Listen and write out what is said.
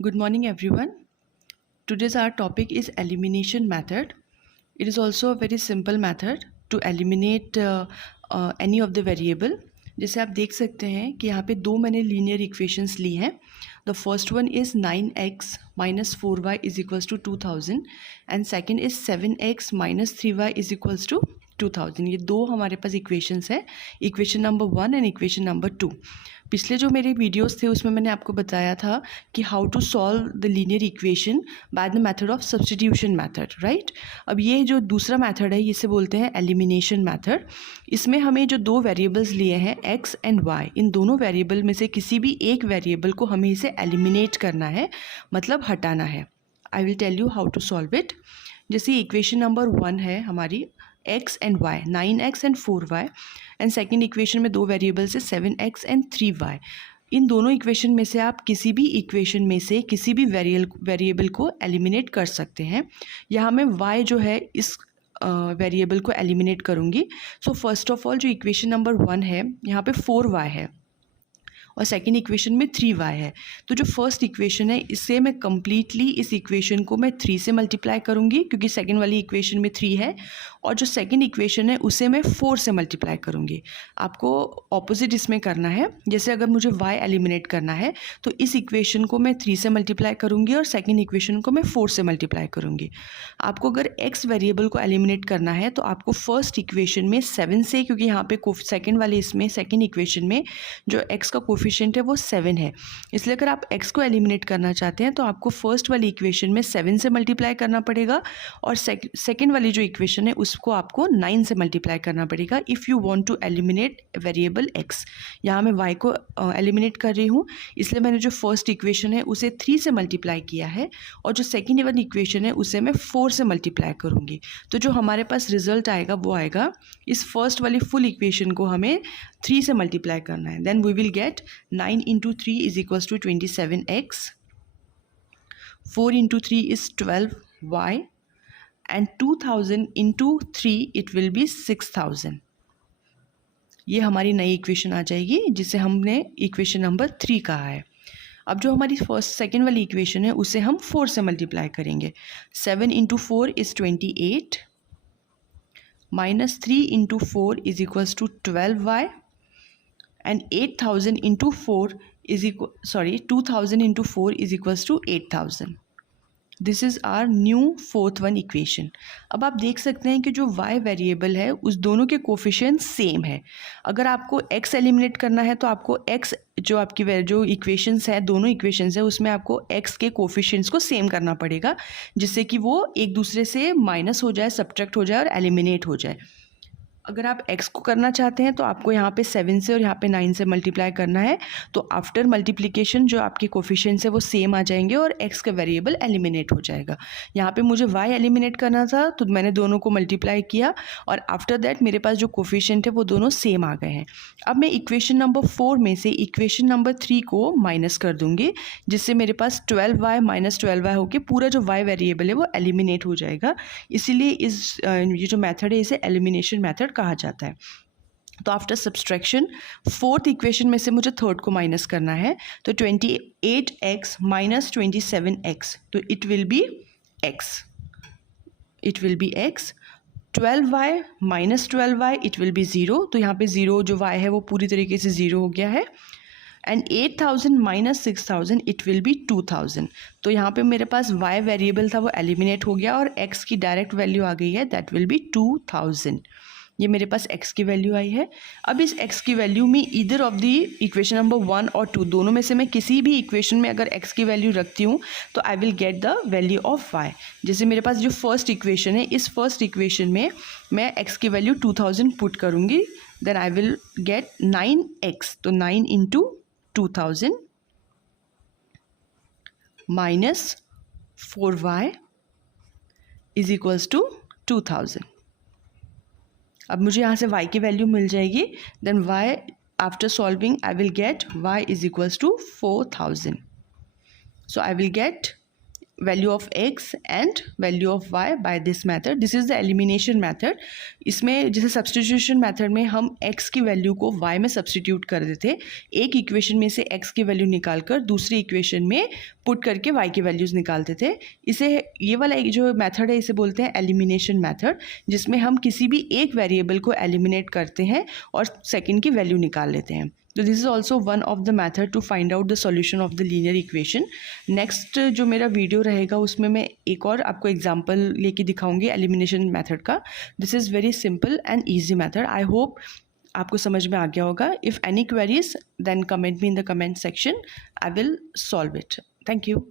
Good morning, everyone. Today's our topic is elimination method. It is also a very simple method to eliminate any of the variable. जैसे आप देख सकते हैं कि यहाँ पे दो मैंने लीनियर इक्वेशंस ली हैं. The first one is 9x minus 4y is equals to 2000 and second is 7x minus 3y is equals to 2000. ये दो हमारे पास इक्वेशंस है, equation number 1 and equation number 2. पिछले जो मेरे वीडियोस थे उसमें मैंने आपको बताया था कि how to solve the linear equation by the method of substitution method, right. अब ये जो दूसरा मेथड है इसे बोलते हैं एलिमिनेशन मेथड. इसमें हमें जो दो वेरिएबल्स लिए हैं x एंड y, इन दोनों वेरिएबल में से किसी भी एक वेरिएबल को हमें इसे एलिमिनेट करना है, मतलब हटाना है. I will tell you how to solve it. जैसे इक्वेशन नंबर 1 है हमारी x and y, 9x and 4y, and second equation में दो वेरिएबल्स है 7x एंड 3y. इन दोनों इक्वेशन में से आप किसी भी इक्वेशन में से किसी भी वेरिएबल को एलिमिनेट कर सकते हैं. यहाँ मैं y जो है इस वेरिएबल को एलिमिनेट करूँगी. सो फर्स्ट ऑफ ऑल जो इक्वेशन नंबर 1 है यहाँ पे 4y है और सेकेंड इक्वेशन में 3y है. तो जो फर्स्ट इक्वेशन है इससे मैं कम्प्लीटली इस इक्वेशन को मैं 3 से मल्टीप्लाई करूँगी क्योंकि सेकेंड वाली इक्वेशन में 3 है, और जो सेकेंड इक्वेशन है उसे मैं 4 से मल्टीप्लाई करूँगी. आपको ऑपोजिट इसमें करना है. जैसे अगर मुझे y एलिमिनेट करना है तो इस इक्वेशन को मैं 3 से मल्टीप्लाई करूँगी और सेकेंड इक्वेशन को मैं 4 से मल्टीप्लाई करूँगी. आपको अगर x वेरिएबल को एलिमिनेट करना है तो आपको फर्स्ट इक्वेशन में 7 से, क्योंकि यहाँ पे सेकेंड वाले इसमें सेकेंड इक्वेशन में जो x का कोफिशिएंट है वो 7 है, इसलिए अगर आप x को एलिमिनेट करना चाहते हैं तो आपको फर्स्ट वाली इक्वेशन में 7 से मल्टीप्लाई करना पड़ेगा और सेकेंड वाली जो इक्वेशन है उसको आपको 9 से मल्टीप्लाई करना पड़ेगा if you want to eliminate variable x. यहाँ मैं y को एलिमिनेट कर रही हूँ, इसलिए मैंने जो फर्स्ट इक्वेशन है उसे 3 से मल्टीप्लाई किया है और जो सेकेंड वाली इक्वेशन है उसे मैं 4 से मल्टीप्लाई करूँगी. तो जो हमारे पास रिजल्ट आएगा वो आएगा, इस फर्स्ट वाली फुल इक्वेशन को हमें 3 से मल्टीप्लाई करना है. Then we will get 9 into 3 is equals to 27x, 4 into 3 is 12y, and 2000 into 3 it will be 6000. ये हमारी नई इक्वेशन आ जाएगी जिसे हमने इक्वेशन नंबर 3 कहा है. अब जो हमारी फर्स्ट सेकेंड वाली इक्वेशन है उसे हम 4 से मल्टीप्लाई करेंगे. 7 into 4 is 28, minus 3 into 4 is equals to 12y, and 8000 into 4 is equal, 2000 into 4 is equals to 8000. This is our new fourth one equation. अब आप देख सकते हैं कि जो y वेरिएबल है उस दोनों के कोफिशिएंट सेम है. अगर आपको x एलिमिनेट करना है तो आपको x जो आपकी जो इक्वेशंस है, दोनों इक्वेशंस है, उसमें आपको x के कोफिशिएंट्स को सेम करना पड़ेगा जिससे कि वो एक दूसरे से माइनस हो जाए, सब्ट्रैक्ट हो जाए और एलिमिनेट हो जाए. अगर आप x को करना चाहते हैं तो आपको यहाँ पे 7 से और यहाँ पे 9 से मल्टीप्लाई करना है. तो आफ्टर मल्टीप्लिकेशन जो आपके कोफिशिएंट्स है वो सेम आ जाएंगे और x का वेरिएबल एलिमिनेट हो जाएगा. यहाँ पे मुझे y एलिमिनेट करना था तो मैंने दोनों को मल्टीप्लाई किया और आफ्टर दैट मेरे पास जो कोफिशिएंट है वो दोनों सेम आ गए हैं. अब मैं इक्वेशन नंबर 4 में से इक्वेशन नंबर 3 को माइनस कर दूँगी जिससे मेरे पास 12y माइनस 12y होकर पूरा जो y वेरिएबल है वो एलिमिनेट हो जाएगा. इसीलिए ये जो मेथड है इसे एलिमिनेशन मेथड कहा जाता है. तो आफ्टर सब्सट्रैक्शन फोर्थ इक्वेशन में से मुझे थर्ड को माइनस करना है. तो 28x माइनस 27x, तो it will be x. 12y minus 12y it will be 0. तो यहाँ पे 0 जो y है वो पूरी तरीके से 0 हो गया है. And 8000 minus 6000 it will be 2000. तो यहाँ पे मेरे पास y वेरिएबल था वो एलिमिनेट हो गया और x की डायरेक्ट वैल्यू आ गई है, दैट विल बी 2000. ये मेरे पास x की वैल्यू आई है. अब इस x की वैल्यू में either of the equation number 1 और 2 दोनों में से मैं किसी भी इक्वेशन में अगर x की वैल्यू रखती हूँ तो आई will get the value of y. जैसे मेरे पास जो फर्स्ट इक्वेशन है, इस फर्स्ट इक्वेशन में मैं x की वैल्यू 2000 पुट करूँगी, then I will get 9x. तो 9 into 2000 minus 4y is equals to 2000. अब मुझे यहाँ से y की वैल्यू मिल जाएगी. Then y after solving I will get y is equals to 4000. So I will get value of x and value of y by this method. This is the elimination method. इसमें जैसे substitution method में हम x की value को y में substitute कर देते, एक इक्वेशन में से x की वैल्यू निकाल कर दूसरी इक्वेशन में पुट करके y की वैल्यूज़ निकालते थे. इसे ये वाला जो मैथड है इसे बोलते हैं एलिमिनेशन मैथड, जिसमें हम किसी भी एक वेरिएबल को एलिमिनेट करते हैं और सेकेंड की वैल्यू निकाल लेते हैं. तो this is also one of the method to find out the solution of the linear equation. Next जो मेरा वीडियो रहेगा उसमें मैं एक और आपको एग्जांपल लेके दिखाऊंगी एलिमिनेशन मेथड का. This is very simple and easy method. I hope आपको समझ में आ गया होगा. If any queries then comment me in the comment section. I will solve it. Thank you.